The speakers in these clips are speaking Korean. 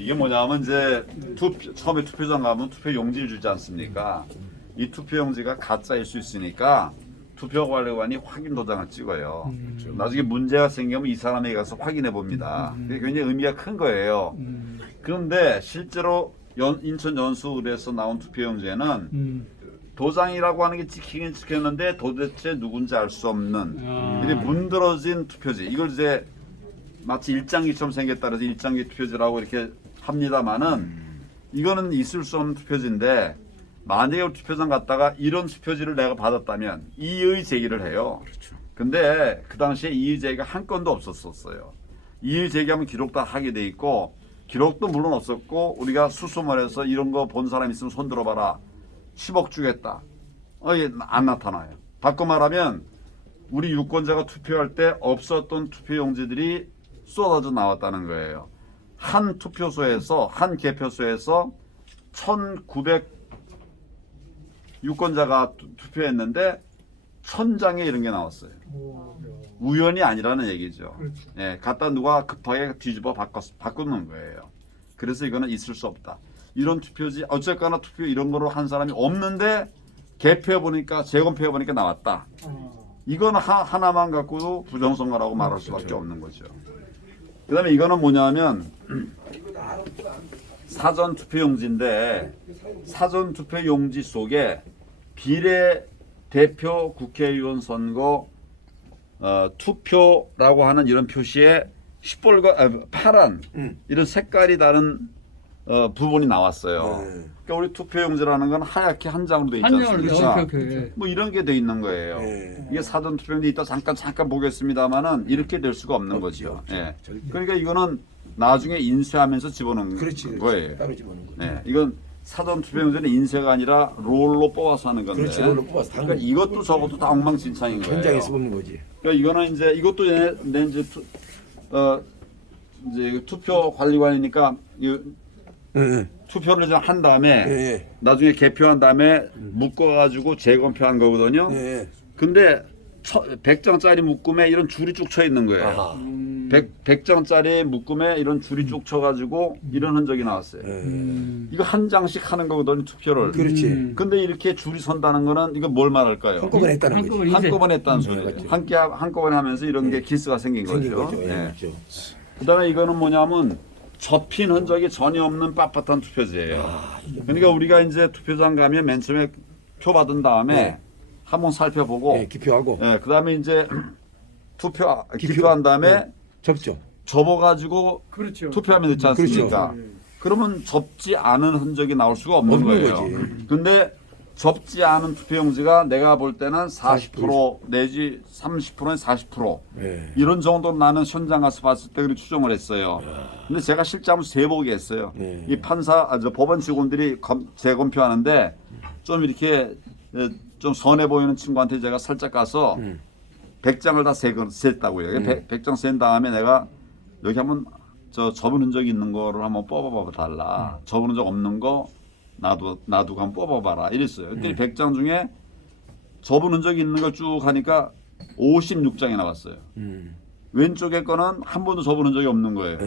이게 뭐냐면 이제 처음에 투표장 가면 투표 용지를 주지 않습니까? 이 투표 용지가 가짜일 수 있으니까 투표관리관이 확인 도장을 찍어요. 나중에 문제가 생기면 이 사람에게 가서 확인해 봅니다. 그게 굉장히 의미가 큰 거예요. 그런데 실제로 인천 연수을에서 나온 투표 용지에는 도장이라고 하는 게 찍히긴 찍혔는데 도대체 누군지 알 수 없는 이렇게 문드러진 투표지. 이걸 이제 마치 일장기처럼 생겼다 그래서 일장기 투표지라고 이렇게 합니다만은 이거는 있을 수 없는 투표지인데 만약에 투표장 갔다가 이런 투표지를 내가 받았다면 이의 제기를 해요. 그렇죠. 근데 그 당시에 이의 제기가 한 건도 없었어요. 이의 제기하면 기록 다 하게 돼 있고 기록도 물론 없었고 우리가 수소문해서 이런 거 본 사람 있으면 손 들어봐라. 10억 주겠다. 안 나타나요. 바꿔 말하면 우리 유권자가 투표할 때 없었던 투표용지들이 쏟아져 나왔다는 거예요. 한 투표소에서 한 개표소에서 1,900 유권자가 투표했는데 1,000장에 이런 게 나왔어요. 우연이 아니라는 얘기죠. 예, 갖다 누가 급하게 뒤집어 바꾸는 거예요. 그래서 이거는 있을 수 없다. 이런 투표지 어쨌거나 투표 이런 거로 한 사람이 없는데 개표해 보니까 재검표해 보니까 나왔다. 이건 하나만 갖고도 부정선거라고 말할 수밖에 없는 거죠. 그다음에 이거는 뭐냐면 사전 투표용지인데 사전 투표용지 속에 비례대표 국회의원 선거 투표라고 하는 이런 표시에 시뻘건 파란 이런 색깔이 다른 부분이 나왔어요. 그러니까 우리 투표용지라는 건 하얗게 한 장으로 돼 있지 않습니까? 뭐 이런 게 돼 있는 거예요. 이게 사전 투표용지 이따 잠깐 보겠습니다만은 이렇게 될 수가 없는 거죠. 예. 그러니까 이거는 나중에 인쇄하면서 집어넣은 거예요. 따로 집어넣은 거예요. 예. 이건 사전 투표용지는 인쇄가 아니라 롤로 뽑아서 하는 건데. 그렇지, 롤로 뽑아서 그러니까 이것도 저것도 다 엉망진창인 거예요. 현장에서 뽑는 거지. 그러니까 이거는 이제 이것도 내 이제 이제 투표 관리관이니까 투표를 이제 한 다음에 나중에 개표한 다음에 묶어가지고 재검표한 거거든요. 근데 100장짜리 묶음에 이런 줄이 쭉 쳐 있는 거예요. 100장짜리 묶음에 이런 줄이 쭉 쳐가지고 이런 흔적이 나왔어요. 이거 한 장씩 하는 거거든요, 투표를. 그렇지. 근데 이렇게 줄이 선다는 거는 이거 뭘 말할까요? 한꺼번에 했다는 거지. 한꺼번에 했다는 소리죠. 한꺼번에 하면서 이런 게 기스가 생긴 거죠. 네. 그다음에 이거는 뭐냐면 접힌 흔적이 전혀 없는 빳빳한 투표지예요. 그러니까 우리가 이제 투표장 가면 맨 처음에 표 받은 다음에 한번 살펴보고 기표하고 그다음에 이제 기표한 다음에 접죠. 접어가지고 그렇죠. 투표하면 되지 않습니까? 그러면 접지 않은 흔적이 나올 수가 없는 거예요. 거지. 근데 접지 않은 투표용지가 내가 볼 때는 40% 내지 30%는 40% 이런 정도로 나는 현장 가서 봤을 때 그렇게 추정을 했어요. 근데 제가 실제 한번 세보게 했어요. 이 법원 직원들이 재검표하는데 좀 이렇게 좀 선해 보이는 친구한테 제가 살짝 가서 100장을 다 셌다고요. 100장 센 다음에 내가 여기 한번 접은 흔적이 있는 거를 한번 뽑아봐 달라. 접은 흔적 없는 거 놔두고 한번 뽑아봐라 이랬어요. 그때 100장 중에 접은 흔적이 있는 걸 쭉 하니까 56장이 나왔어요. 왼쪽에 거는 한 번도 접은 흔적이 없는 거예요.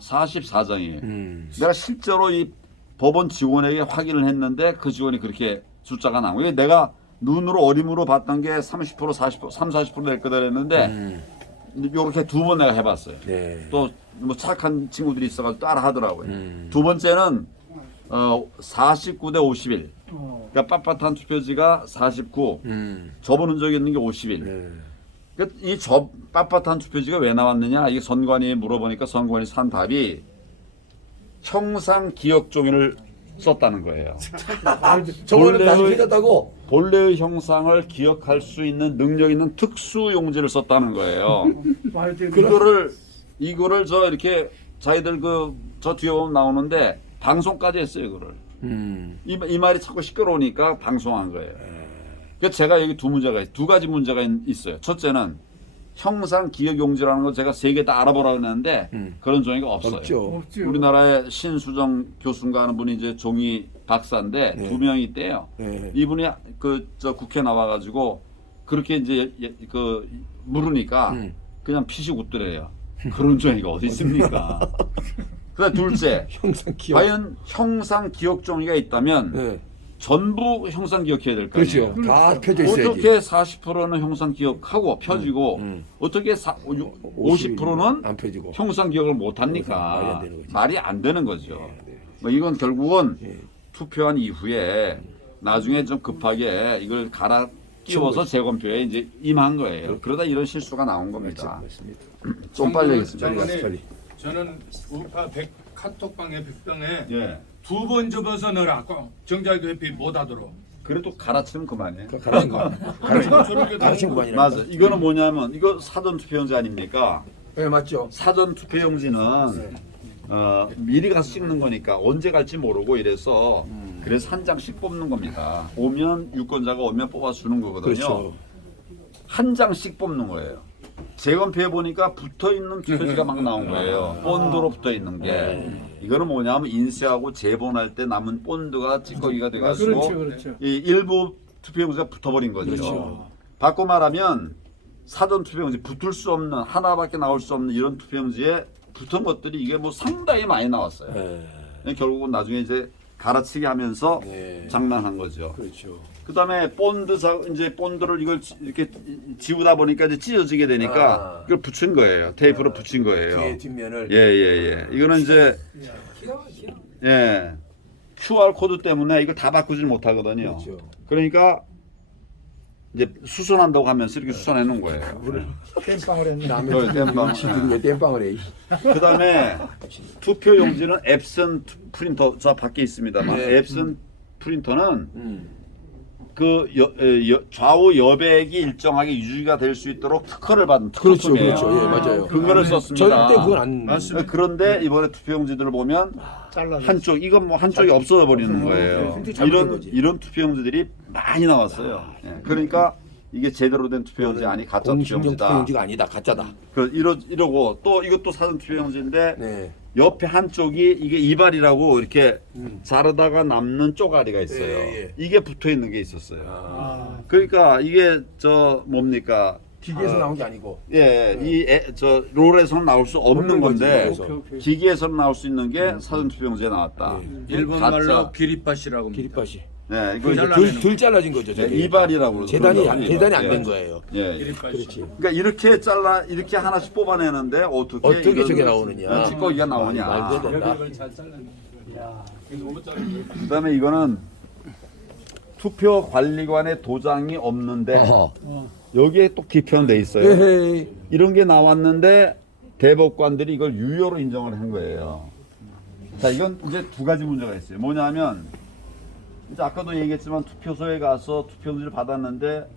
44장이에요. 내가 실제로 이 법원 직원에게 확인을 했는데 그 직원이 그렇게 숫자가 나온 거예요. 내가 눈으로 어림으로 봤던 게 30%, 40%, 40% 될 거다 그랬는데 이렇게 두 번 내가 해봤어요. 또 뭐 착한 친구들이 있어가지고 따라 하더라고요. 두 번째는 49대 51. 그러니까 빳빳한 투표지가 49. 접은 흔적이 있는 게 51. 그러니까 이 빳빳한 투표지가 왜 나왔느냐? 이게 선관위에 물어보니까 선관위 산 답이 형상 기억 종이를 썼다는 거예요. 저거는 나중에 해졌다고? 본래의 형상을 기억할 수 있는 능력 있는 특수 용지를 썼다는 거예요. 이거를 저 이렇게 자기들 저 뒤에 보면 나오는데 방송까지 했어요, 이거를. 이 말이 자꾸 시끄러우니까 방송한 거예요. 그래서 제가 여기 두 가지 문제가 있어요. 첫째는 형상 기억 용지라는 거 제가 세 개 다 알아보라고 했는데 그런 종이가 없어요. 없죠. 우리나라의 신수정 교수인가 하는 분이 이제 종이 박사인데 두 명이 있대요. 이분이 저 국회 나와가지고 그렇게 이제 물으니까 그냥 피식 웃더래요. 그런 종이가 어디 있습니까? 그다음 둘째, 형상 기억. 과연 형상 기억 종이가 있다면 네. 전부 형상 기억해야 될 거 아니에요. 그렇죠. 다 펴져 있어야지. 어떻게 40%는 형상 기억하고 펴지고 어떻게 50%는 안 펴지고. 형상 기억을 못 말이 안 합니까? 되는 거지. 말이 안 되는 거죠. 뭐 이건 결국은 투표한 이후에 나중에 좀 급하게 이걸 갈아 끼워서 재검표에 이제 임한 거예요. 그러다 이런 실수가 나온 겁니다. 맞습니다. 좀 빨리 하겠습니다. 장관님, 빨리. 저는 우파 카톡방에 빅병에 예. 2번 접어서 넣으라. 정자교협이 못하도록. 그래도 갈아치면 그만이에요. 가르친 거. 저렇게 가르친 거 아니라. 맞아. 이거는 뭐냐면 이거 사전 투표용지 아닙니까? 네, 맞죠. 사전 투표용지는 미리 가서 찍는 거니까 언제 갈지 모르고 이래서 그래서 한 장씩 뽑는 겁니다. 오면 유권자가 오면 뽑아주는 거거든요. 그렇죠. 한 장씩 뽑는 거예요. 재검표해 보니까 붙어 있는 투표지가 막 나온 거예요. 본드로 붙어 있는 게. 이거는 뭐냐면 인쇄하고 재본할 때 남은 본드가 찌꺼기가 돼가지고 이 일부 투표용지가 붙어버린 거죠. 그렇죠. 바꿔 말하면 사전 투표용지 붙을 수 없는 하나밖에 나올 수 없는 이런 투표용지에 붙은 것들이 이게 뭐 상당히 많이 나왔어요. 결국은 나중에 이제 갈아치기 하면서 네. 장난한 거죠. 그렇죠. 그다음에 이제 본드를 이걸 이렇게 지우다 보니까 이제 찢어지게 되니까 이걸 붙인 거예요. 테이프로 붙인 거예요. 뒤에 뒷면을. 예. 이거는 이제 예. QR 코드 때문에 이걸 다 바꾸질 못하거든요. 그렇죠. 그러니까 이제 수선한다고 하면서 이렇게 수선해 놓은 거예요. 땜빵을 했네. 네, 땜빵. 지금 땜빵을 해. 그다음에 투표 용지는 앱슨 프린터 저 밖에 있습니다만 네. 앱슨 프린터는 그 좌우 여백이 일정하게 유지가 될 수 있도록 특허를 받은 그렇죠, 특허품이에요. 그렇죠. 예, 맞아요. 그거를 썼습니다. 절대 그건 안. 맞습니다. 그런데 이번에 투표용지들을 보면 잘라서. 한쪽 이건 뭐 한쪽이 없어져 버리는 거예요. 선택 잘못된 거지. 이런 투표용지들이 많이 나왔어요. 예, 그러니까 이게 제대로 된 투표용지 아니 가짜 공식용 투표용지다. 투표용지가 아니다. 가짜다. 이러고 또 이것도 사전 투표용지인데 네. 옆에 한쪽이 이게 이발이라고 이렇게 자르다가 남는 쪼가리가 있어요. 예. 이게 붙어 있는 게 있었어요. 아, 그러니까 이게 저 뭡니까? 기계에서 나온 게 아니고. 예, 저 롤에서는 나올 수 없는 없는 거지, 건데 그래서. 기계에서는 나올 수 있는 게 사전 투표용지에 나왔다. 일본 가짜. 말로 기립밭이라고 합니다. 기립밭이. 네, 이거 이제 덜 잘라진 거죠. 저게. 이발이라고 그러죠. 재단이 안 이발. 된 예. 거예요. 예. 기립밭이. 그렇지. 그러니까 이렇게 하나씩 뽑아내는데 어떻게 어떻게 이런 저게 나오느냐. 찌꺼기가 나오냐. 말도 된다. 그다음에 이거는 투표 관리관의 도장이 없는데 어허. 여기에 또 기표돼 있어요. 에헤이. 이런 게 나왔는데 대법관들이 이걸 유효로 인정을 한 거예요. 자, 이건 이제 두 가지 문제가 있어요. 뭐냐면 이제 아까도 얘기했지만 투표소에 가서 투표용지를 받았는데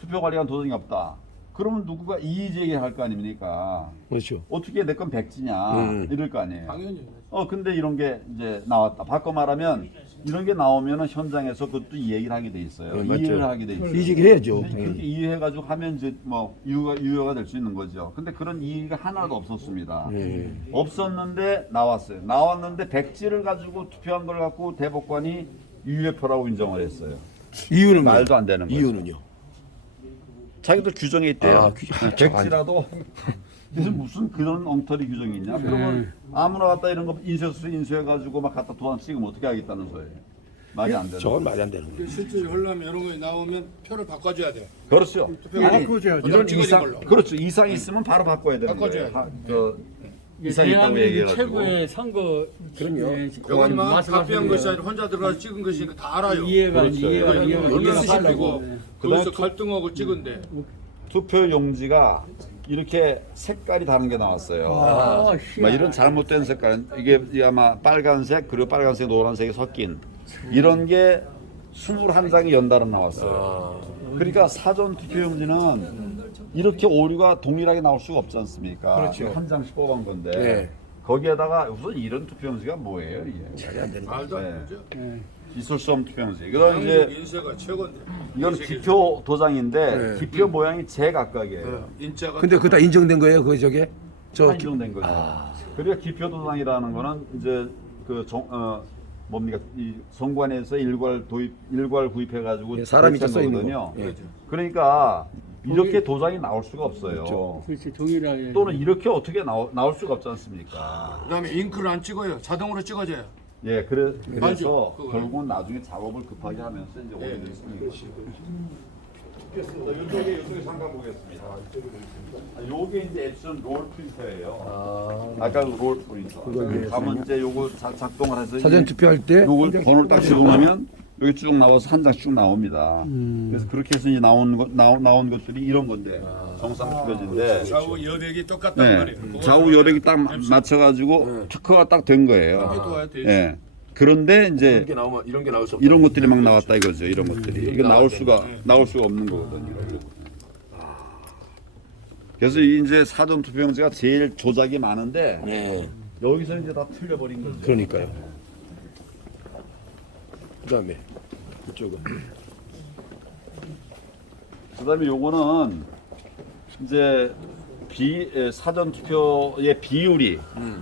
투표관리관 도장이 없다. 그러면 누구가 이의 제기할 거 아닙니까? 그렇죠. 어떻게 내 건 백지냐 이럴 거 아니에요. 당연히. 근데 이런 게 이제 나왔다. 바꿔 말하면 이런 게 나오면은 현장에서 그것도 이해를 하게 돼 있어요. 네, 맞죠. 이해를 하게 돼 있어요. 이직해야죠. 근데 그렇게 이해해가지고 하면 이제 뭐 유효가 될 수 있는 거죠. 근데 그런 이의가 하나도 없었습니다. 네. 없었는데 나왔어요. 나왔는데 백지를 가지고 투표한 걸 갖고 대법관이 유효표라고 인정을 했어요. 이유는 말도 안 되는 거예요. 이유는요. 자기도 규정에 있대요. 아, 백지라도 그래서 무슨 그런 엉터리 규정이 있냐? 그러면 아무나 갖다 이런 거 인쇄해가지고 막 갖다 도장 찍으면 어떻게 하겠다는 소리예요. 말이 안 되는. 저건 말이 안 되는 거예요. 실제로 하려면 이런 거 나오면 표를 바꿔줘야 돼. 그렇죠. 아니, 그거죠. 이런 찍어진 이상 걸로. 그렇죠. 이상 있으면 바로 바꿔야 되는 바꿔줘야 거예요. 이상 있다고 대한민국 얘기해가지고. 최고의 선거 그럼요. 이것만 카피한 것이 아니라 혼자 들어가서 찍은 것이니까 다 알아요. 이해가 그렇죠. 얼마나 하려고. 씹히고 거기서 갈등하고 찍은데 투표 용지가 이렇게 색깔이 다른 게 나왔어요. 막 이런 잘못된 색깔, 이게 아마 빨간색 그리고 빨간색, 노란색이 섞인 이런 게 21장이 연달아 나왔어요. 그러니까 사전 투표용지는 이렇게 오류가 동일하게 나올 수가 없지 않습니까? 그렇죠. 한 장씩 뽑은 건데 네. 거기에다가 우선 이런 투표용지가 뭐예요? 이게 말이 안 되는 거예요. 말도 네. 안 되죠. 있을 수 없는 투표용지. 그럼 한국 이제 인쇄가 최고인데. 이건 기표 도장인데 네. 기표 모양이 제각각이에요. 인자가 근데 그거 다 인정된 거예요? 그 저게? 저 한정된 거죠. 그리고 기표 도장이라는 거는 이제 그 뭡니까 이 선관위에서 일괄 구입해 가지고 예, 사람이 써 있는 거. 예. 그러니까 이렇게 도장이 나올 수가 없어요. 그렇지 동일하게. 또는 이렇게 어떻게 나올 수가 없지 않습니까? 그다음에 잉크를 안 찍어요. 자동으로 찍어져요. 예, 그래서 맞죠? 그거요. 결국은 나중에 작업을 급하게 하면서 이제 오게 됐습니다. 이쪽에 잠깐 보겠습니다. 요게 이제 앱슨 롤 프린터예요. 아까 그 롤 프린터. 가면 이제 요거 작동을 해서 사전 투표할 때 요걸 번호를 딱 집어넣으면 여기 쭉 나와서 한 장씩 쭉 나옵니다. 그래서 그렇게 해서 이제 나온 것들이 이런 건데 정상 투표지인데 좌우 여백이 똑같단 네, 말이에요. 좌우 여백이 딱 맞춰가지고 특허가 딱 된 거예요. 예. 그런데 이제 이런 게 나올 수 이런 것들이 막 나왔다 이거죠. 이런 것들이 이게 나올 수가 없는 거거든요. 그래서 이제 사전 투표용지가 제일 조작이 많은데 네. 여기서 이제 다 틀려버린 거죠. 그러니까요. 그다음에 이쪽은 그다음에 요거는 이제 사전 투표의 비율이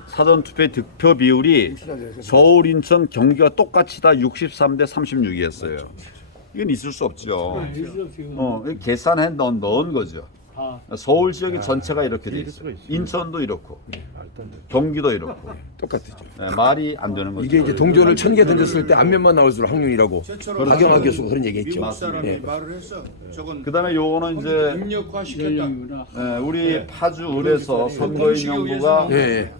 사전 투표의 득표 비율이 서울, 인천, 경기가 똑같이 다 63대 36이었어요. 이건 있을 수 없죠. 이거 계산해 넣은 거죠. 서울 지역이 전체가 이렇게 돼 있어요. 인천도 이렇고, 경기도 이렇고, 똑같죠. 네, 말이 안 되는 거죠. 이게 이제 동전을 1000개 던졌을 때 앞면만 나올수록 확률이라고 박영환 교수가 그런 얘기했죠. 미국 사람이 예. 말을 했어. 저건 그다음에 요거는 이제 입력화 시켰다. 우리 파주 을에서 선거인 명부가 예.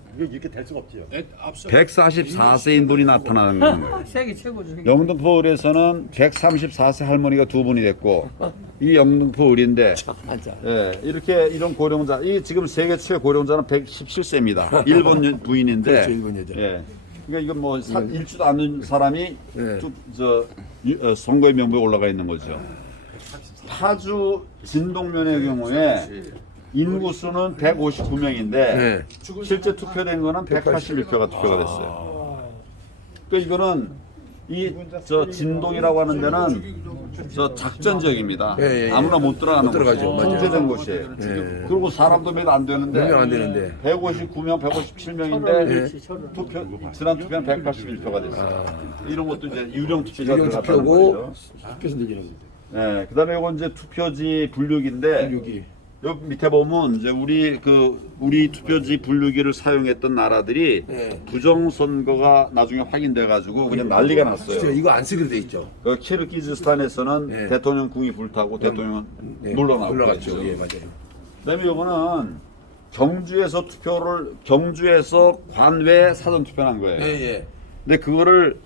앞서 144세인 분이 나타나는 거예요. 세계 최고죠. 영등포 을에서는 134세 할머니가 두 분이 됐고 이 영등포 을인데 예, 이런 고령자 이 지금 세계 최고 고령자는 117세입니다. 일본 부인인데 그렇죠, 일본 여자. 예. 그러니까 이건 뭐 읽지도 않는 사람이 예. 선거의 명부에 올라가 있는 거죠. 파주 진동면의 경우에 인구수는 159명인데 네. 실제 투표된 거는 181표가 투표가 됐어요. 그러니까 이거는 진동이라고 하는 데는 작전 지역입니다. 예, 예. 아무나 못 들어가는 못 들어가죠. 곳이에요. 맞아요. 통제된 곳이에요. 예. 그리고 사람도 몇 안 되는데 몇 명 안 되는데. 159명, 157명인데 예. 지난 투표는 181표가 됐어요. 이런 것도 이제 유령 투표자 유령 들어갔다는 투표고 거죠. 투표 선들리는 거죠. 네, 그다음에 이건 이제 투표지 분류기인데 여기 여기 밑에 보면 이제 우리 투표지 분류기를 사용했던 나라들이 네. 부정 선거가 나중에 확인돼 가지고 그냥 난리가 진짜 났어요. 이거 안 쓰기로 돼 있죠. 그 키르기즈스탄에서는 네. 대통령 궁이 불타고 대통령은 네. 물러나고 올라갔죠. 그랬죠. 예, 맞아요. 그다음에 이거는 경주에서 관외 사전 투표를 한 거예요. 예, 예. 근데 그거를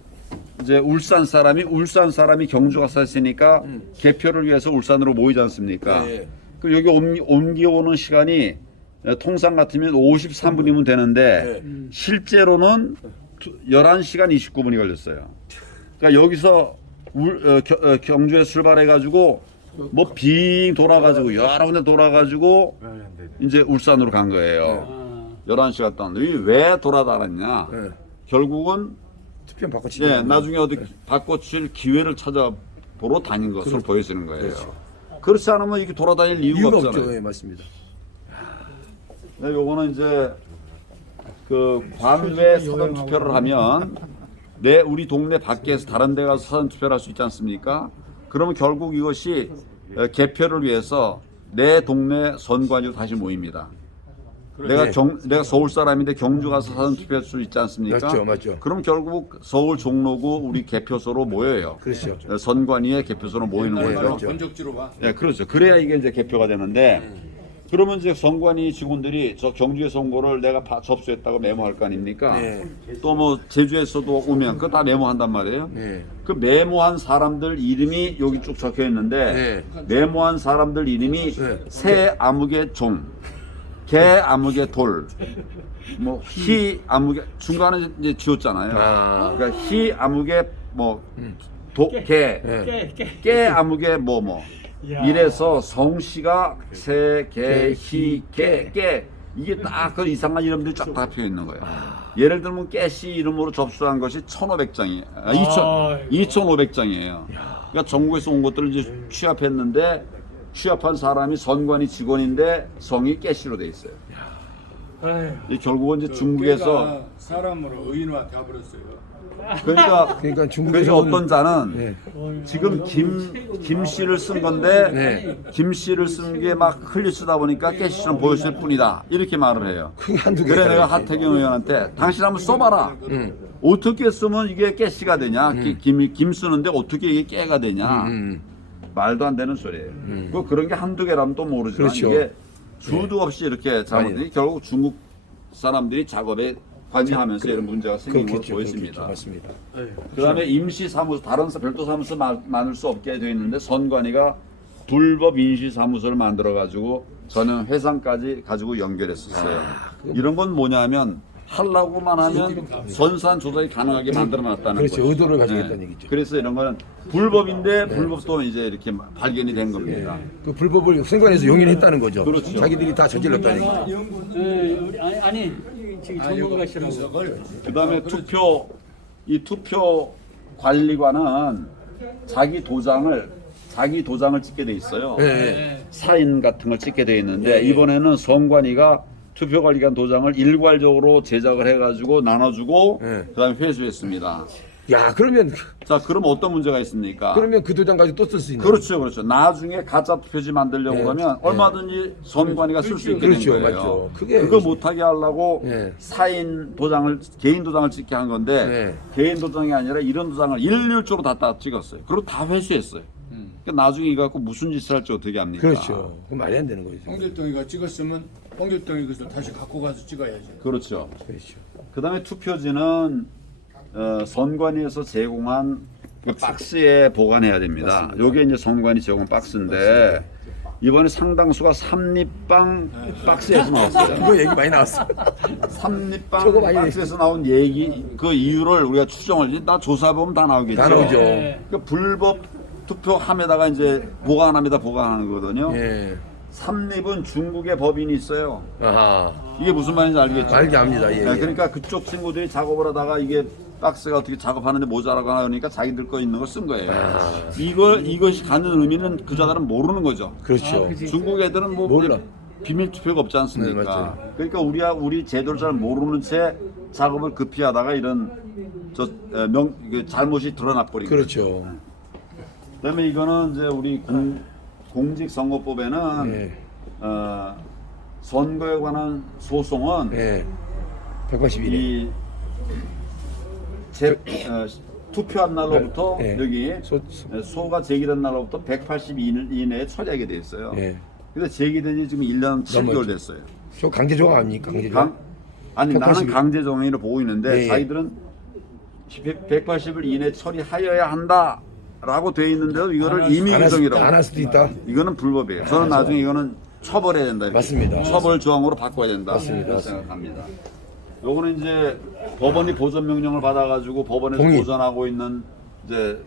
이제 울산 사람이 경주 가서 했으니까 개표를 위해서 울산으로 모이지 않습니까? 예. 그 여기 옮겨오는 시간이 통상 같으면 53분이면 되는데 실제로는 11시간 29분이 걸렸어요. 그러니까 여기서 경주에 출발해 가지고 뭐 빙 돌아가지고 여러 군데 돌아가지고 이제 울산으로 간 거예요. 11시간 동안. 왜 돌아다녔냐? 예. 결국은 투표 바꿔치기. 네, 나중에 어디 바꿔칠 기회를 찾아보러 다닌 것으로 보여지는 거예요. 그렇지 않으면 이렇게 돌아다닐 이유가 없잖아요. 없죠. 예, 맞습니다. 네, 요거는 이제 그 관외 사전 투표를 하면 우리 동네 밖에서 다른 데 가서 사전 투표를 할 수 있지 않습니까? 그러면 결국 이것이 개표를 위해서 내 동네 선관위로 다시 모입니다. 내가 서울 사람인데 경주 가서 사전 투표할 수 있지 않습니까? 맞죠. 그럼 결국 서울 종로구 우리 개표소로 모여요. 그렇죠. 선관위의 개표소로 모이는 거죠. 맞죠. 번적지로 봐. 네, 그렇죠. 그래야 이게 이제 개표가 되는데, 그러면 이제 선관위 직원들이 저 경주의 선거를 내가 접수했다고 메모할 거 아닙니까? 네. 또 뭐 제주에서도 오면 그거 다 메모한단 말이에요. 네. 그 메모한 사람들 이름이 여기 쭉 적혀 있는데, 메모한 사람들 이름이 네. 새 암흑의 종, 개 암흑의 돌, 뭐 희 암흑의 중간에 이제 지웠잖아요. 아. 그러니까 희 암흑의 깨 암흑의 이래서 성씨가 새, 개, 희, 깨 이게 딱 그 이상한 이름들이 쫙 다 피어 있는 거예요. 예를 들면 깨씨 이름으로 접수한 것이 1,500장이에요. 2,500장이에요. 그러니까 전국에서 온 것들을 이제 취합했는데 취합한 사람이 선관위 직원인데 성이 깨씨로 돼 있어요. 이 결국은 이제 중국에서 그러니까 사람으로 의인화 되어버렸어요. 그러니까 그러니까 중국에서 그래서 어떤 자는 네. 지금 김 씨를 쓴 건데 네. 김 씨를 쓴 게 막 흘리쓰다 보니까 깨씨처럼 보였을 뿐이다 이렇게 말을 해요. 그게 한두 그래 개가 내가 아니지. 하태경 의원한테 당신 한번 써봐라. 어떻게 쓰면 이게 깨씨가 되냐? 김 쓰는데 어떻게 이게 깨가 되냐? 말도 안 되는 소리예요. 그런 게 한두 개라면 또 모르지만 그렇죠. 이게 수도 없이 이렇게 작업들이 결국 중국 사람들이 작업에 관여하면서 이런 문제가 생긴 것으로 그렇겠죠. 보였습니다. 맞습니다. 그다음에 임시 사무소 다른 별도 사무소 많을 수 없게 되어 있는데 선관위가 불법 임시 사무소를 만들어 가지고 저는 회상까지 가지고 연결했었어요. 이런 건 뭐냐면 하려고만 하면 선산 조작이 가능하게 만들어 놨다는 그렇죠. 거죠. 의도를 가지겠다는 얘기죠. 그래서 이런 거는 불법인데 불법도 이제 이렇게 발견이 된 겁니다. 그 불법을 선관에서 용인했다는 거죠. 그렇죠. 자기들이 다 저질렀다는 얘기죠. 우리 아니 지금 전문가시라고. 그다음에 투표 관리관은 자기 도장을 찍게 돼 있어요. 네. 사인 같은 걸 찍게 돼 있는데 이번에는 선관위가 투표관리관 도장을 일괄적으로 제작을 해가지고 나눠주고 네. 그다음에 회수했습니다. 야 그러면 자, 그럼 어떤 문제가 있습니까? 그 도장 가지고 또 쓸 수 있는. 그렇죠. 나중에 가짜 투표지 만들려고 네. 하면 얼마든지 선관위가 쓸 수 있게 된 그렇죠. 거예요. 맞죠. 그게 그거 못하게 하려고 네. 사인 도장을 개인 도장을 찍게 한 건데 네. 개인 도장이 아니라 이런 도장을 일률적으로 다 찍었어요. 그리고 다 회수했어요. 그러니까 나중에 이거 갖고 무슨 짓을 할지 어떻게 합니까? 그렇죠. 그럼 말이 안 되는 거죠. 홍길동이가 찍었으면 홍길동이 그래서 다시 갖고 가서 찍어야지. 그렇죠. 그렇죠. 그다음에 투표지는 선관위에서 제공한 그 박스에 보관해야 됩니다. 요게 이제 선관위 제공 박스인데 이번에 상당수가 삼립방 박스에서 나왔어요. 그거 얘기 많이 나왔어. 삼립방 저거 많이 박스에서 나온 얘기 그 이유를 우리가 추정을 다 조사해보면 다 나오겠죠. 다 나오죠. 그 불법 투표함에다가 이제 보관하는 거거든요. 예. 삼립은 중국의 법인이 있어요. 아하. 이게 무슨 말인지 알겠죠? 알게 압니다. 예. 네, 예. 그러니까 그쪽 친구들이 작업을 하다가 이게 박스가 어떻게 작업하는데 모자라거나 그러니까 자기들 거 있는 거 쓴 거예요. 이것이 갖는 의미는 그 자들은 모르는 거죠. 그렇죠. 중국 애들은 뭐 몰라. 비밀 투표가 없지 네, 않습니까? 맞아요. 그러니까 우리 제도를 잘 모르는 채 작업을 급히 하다가 이런 잘못이 드러나 버린 거죠. 그렇죠. 그다음에 이거는 이제 우리 공직선거법에는 예. 선거에 관한 소송은 예. 181일. 이 투표한 날로부터 예. 여기 소- 소가 제기된 날로부터 182일 이내에 처리하게 돼 있어요. 예. 근데 제기된 지 지금 1년 7개월 넘었죠. 됐어요. 저 강제조항 아닙니까? 강제조항. 아니 나는 180일. 강제정의로 보고 있는데 예, 예. 자기들은 180일 이내 처리하여야 한다라고 돼 있는데도 이거를 임의규정이라고. 안 할 수도 있다. 이거는 불법이에요. 저는 나중에 이거는 처벌해야 된다. 이렇게. 맞습니다. 처벌 조항으로 바꿔야 된다. 맞습니다. 이렇게 생각합니다. 요거는 이제 법원이 보전 명령을 받아가지고 법원에서 봉인. 보전하고 있는 이제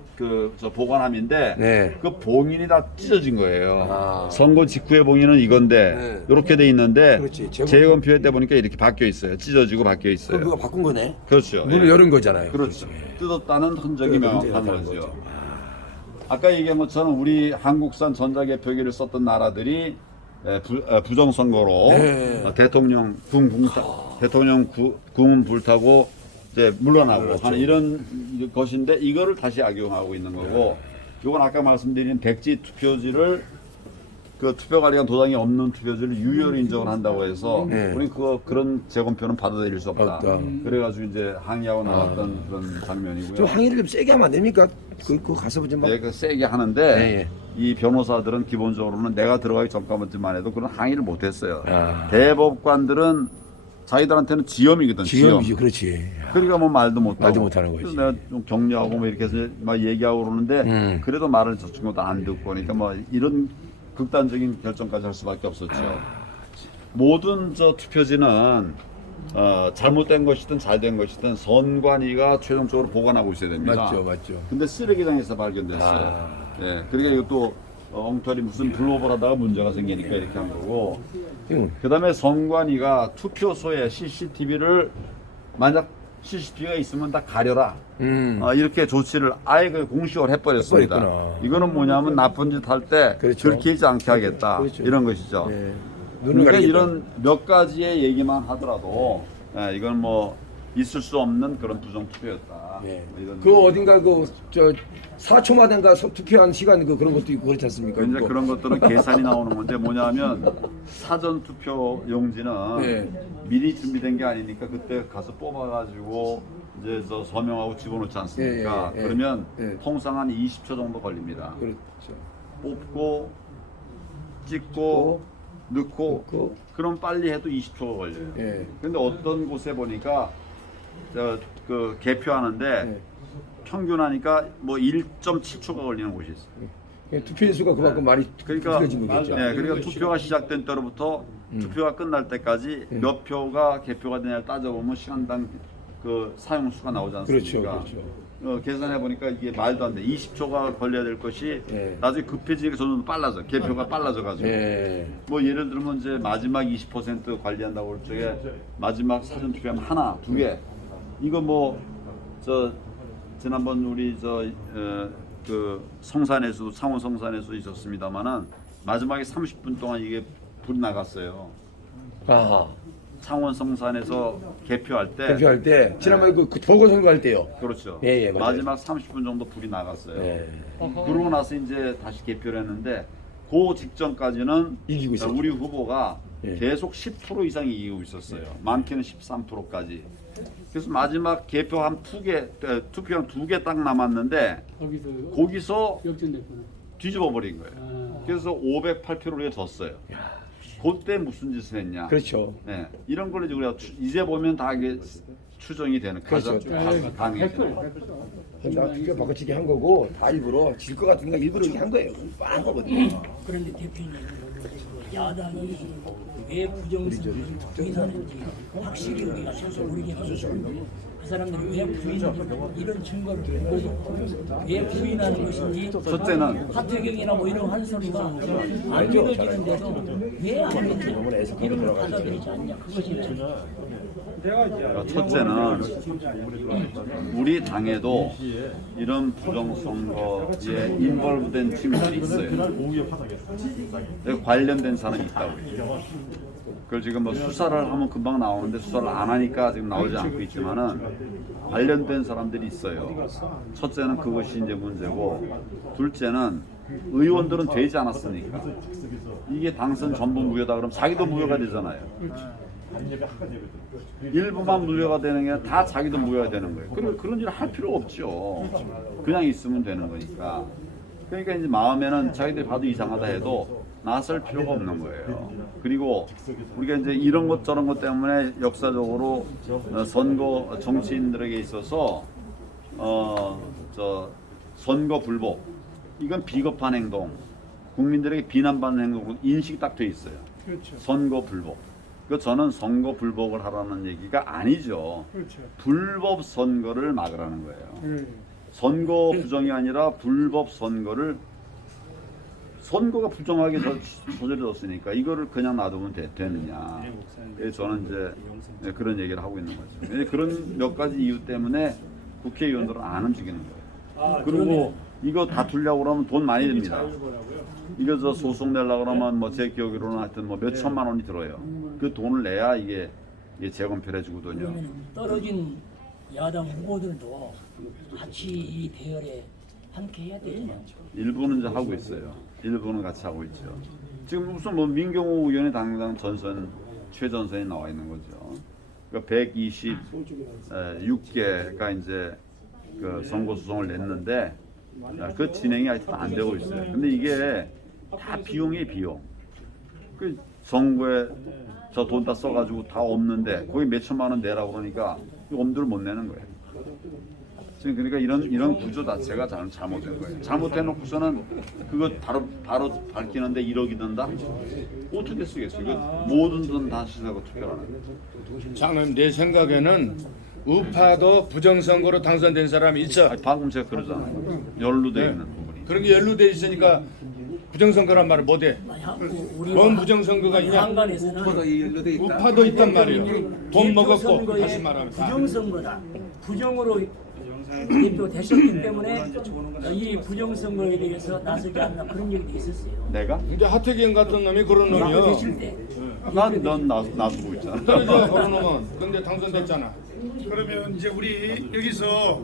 저 보관함인데 네. 그 봉인이 다 찢어진 거예요. 아. 선거 직후의 봉인은 이건데 네. 이렇게 돼 있는데 그렇지. 재검표에 때 보니까 이렇게 바뀌어 있어요. 찢어지고 바뀌어 있어요. 그럼 누가 바꾼 거네. 그렇죠. 문을 예. 열은 거잖아요. 그렇죠. 뜯었다는 흔적이 그 명확한 흔적이 나타난 거죠. 아까 얘기한 것처럼 우리 한국산 전자개표기를 썼던 나라들이 부정선거로 네. 대통령 궁은 불타고 이제 물러나고 그렇죠. 하는 이런 것인데 이거를 다시 악용하고 있는 거고 이건 아까 말씀드린 백지 투표지를 그 투표관리관 도장이 없는 투표지를 유효로 인정을 한다고 해서 네. 우리 그런 재검표는 받아들일 수 없다. 없다. 그래가지고 이제 항의하고 나왔던 그런 장면이고요. 좀 항의를 좀 세게 하면 안 됩니까? 그거 가서 좀 막. 네, 그 세게 하는데 네. 이 변호사들은 기본적으로는 내가 들어가기 전까지만 해도 그런 항의를 못했어요. 아. 대법관들은 자기들한테는 지엄이거든. 지엄이죠. 그렇지. 그러니까 뭐 말도 못하고. 말도 못하는 거지. 그래서 내가 좀 격려하고 뭐 이렇게 해서 막 얘기하고 그러는데 그래도 말을 저 친구도 안 듣고 그러니까 뭐 이런 극단적인 결정까지 할 수밖에 없었죠. 모든 저 투표지는 잘못된 것이든 잘된 것이든 선관위가 최종적으로 보관하고 있어야 됩니다. 맞죠, 맞죠. 근데 쓰레기장에서 발견됐어요. 예, 그러니까 이것도 엉터리 무슨 불법을 하다가 문제가 생기니까 이렇게 한 거고. 그다음에 선관위가 투표소에 CCTV를 만약 CCTV가 있으면 다 가려라. 이렇게 조치를 아예 그 공식으로 해버렸습니다. 해버렸구나. 이거는 뭐냐면 나쁜 짓 할 때 그렇죠. 들키지 않게 하겠다. 그렇죠. 이런 것이죠. 예. 그러니까 가리겠다. 이런 몇 가지의 얘기만 하더라도 이건 뭐 있을 수 없는 그런 부정투표였다. 네. 뭐 이런 그 어딘가 그 저 4초마다인가 투표한 시간 그런 것도 있고 그렇지 않습니까? 이제 또. 그런 것들은 계산이 나오는 건데 뭐냐면 사전 투표 용지는 네. 미리 준비된 게 아니니까 그때 가서 뽑아가지고 이제 저 서명하고 집어넣지 않습니까? 예, 예, 예. 그러면 예. 통상 한 20초 정도 걸립니다. 그렇죠. 뽑고 찍고 넣고 넣고. 그럼 빨리 해도 20초가 걸려요. 예. 근데 어떤 곳에 보니까 그 개표하는데 네. 평균 하니까 뭐 1.7초가 걸리는 곳이 있어요. 그러니까 투표인 수가 그만큼 많이 그러니까 길어진 거겠죠. 그러니까 투표가 시작된 때로부터 투표가 끝날 때까지 몇 표가 개표가 되냐를 따져보면 시간당 그 사용 수가 나오지 않습니까? 그렇죠. 계산해 보니까 이게 말도 안 돼. 20초가 걸려야 될 것이 네. 나중에 급해지게 저는 빨라져. 개표가 빨라져 가지고. 예. 뭐 예를 들면 이제 마지막 20% 관리한다고 할 적에 마지막 사전 투표하면 하나, 두 개. 이거 뭐 저 지난번 우리 그 성산에서도 창원 성산에서 있었습니다만은 마지막에 30분 동안 이게 불이 나갔어요. 아하. 창원 성산에서 개표할 때. 대표할 때 지난번에 그 보궐선거 할 때요. 그렇죠. 예, 맞아요. 마지막 30분 정도 불이 나갔어요. 예. 그러고 나서 이제 다시 개표를 했는데 그 직전까지는 이기고 있었죠. 우리 후보가 예. 계속 10% 이상 이기고 있었어요. 많게는 13%까지. 그래서 마지막 개표 한 투표 한 2개 딱 남았는데 거기서 역전됐구나. 뒤집어 버린 거예요. 그래서 508표를 우리가 졌어요. 그때 무슨 짓을 했냐? 그렇죠. 네, 이런 걸 이제 우리가 이제 보면 다 이게 추정이 되는 그렇죠. 가능해요. 나 투표 바꿔치기 한 거고 다 일부러 질 것 같으니까 일부러 이렇게 한 거예요. 뻔한 거거든요. 그런데 대표님, 야당이 왜 부정선거를 부인하는지 확실히 우리가 서서 우리에게 그 사람들이 왜 부인하는지 이런 증거를 보고 왜 부인하는 것인지 첫째는 하태경이나 뭐 이런 한 소리가 안 믿어지는데도 왜 안 믿는지 이런 걸 받아들이지 않냐 그것이 첫째는 우리 당에도 이런 부정선거에 인벌브된 팀들이 있어요. 여기 관련된 사람이 있다고요. 그걸 지금 뭐 수사를 하면 금방 나오는데 수사를 안 하니까 지금 나오지 않고 있지만은 관련된 사람들이 있어요. 첫째는 그것이 이제 문제고, 둘째는 의원들은 되지 않았으니까 이게 당선 전부 무효다 그러면 자기도 무효가 되잖아요. 일부만 무효가 되는 게 아니라 다 자기도 무효가 되는 거예요. 그런 일 할 필요 없죠. 그냥 있으면 되는 거니까. 그러니까 이제 마음에는 자기들이 봐도 이상하다 해도 나설 필요가 없는 거예요. 그리고 우리가 이제 이런 것 저런 것 때문에 역사적으로 선거 정치인들에게 있어서 선거 불복 이건 비겁한 행동, 국민들에게 비난받는 행동으로 인식이 딱 돼 있어요. 그렇죠. 선거 불복. 그 저는 선거 불복을 하라는 얘기가 아니죠. 그렇죠. 불법 선거를 막으라는 거예요. 선거 부정이 아니라 불법 선거를 선거가 부정하게 저질러졌으니까 이거를 그냥 놔두면 되느냐. 그래서 저는 이제 그런 얘기를 하고 있는 거죠. 그런 몇 가지 이유 때문에 국회의원들은 안 움직이는 거예요. 그리고 이거 다투려고 그러면 돈 많이 듭니다. 이거 저 소송 내려고 그러면 뭐 제 기억으로는 하여튼 뭐 몇 천만 원이 들어요. 그 돈을 내야 이게 재검표를 해주거든요. 그러면 떨어진 야당 후보들도 같이 이 대열에 함께 해야 되지 않죠. 일부는 이제 하고 있어요. 일부는 같이 하고 있죠. 지금 무슨 뭐 민경호 의원이 당장 최전선에 나와 있는 거죠. 그러니까 126개가 이제 그 선거 소송을 냈는데 그 진행이 아직 안 되고 있어요. 근데 이게 다 비용이 비용. 그 선거에 저 돈 다 써가지고 다 없는데 거기 몇 천만 원 내라고 그러니까 엄두를 못 내는 거예요. 지금 그러니까 이런 구조 자체가 잘못된 거예요. 잘못해놓고서는 그거 바로 밝히는데 1억이 든다? 어떻게 쓰겠어요? 이거 모든 돈 다 시사하고 투표를 하는 거예요. 장로님 내 생각에는 우파도 부정선거로 당선된 사람이 있어. 아니, 방금 제가 그러잖아요. 연루되어 있는 부분이. 그런 게 연루돼 있으니까 부정선거란 말을 못해. 뭔 부정선거가 있냐? 한간에서는 우파도 있단 말이에요. 돈 먹었고 다시 말하면 다. 부정선거다. 부정으로 대표 되셨기 때문에 이 부정선거에 대해서 나서지 않나 그런 얘기도 있었어요. 내가? 이제 하태경 같은 놈이 그런 대표 놈이요. 되실 때 난 놔두고 있잖아. 그러죠 그런 놈은. 근데 당선됐잖아. 그러면 이제 우리 여기서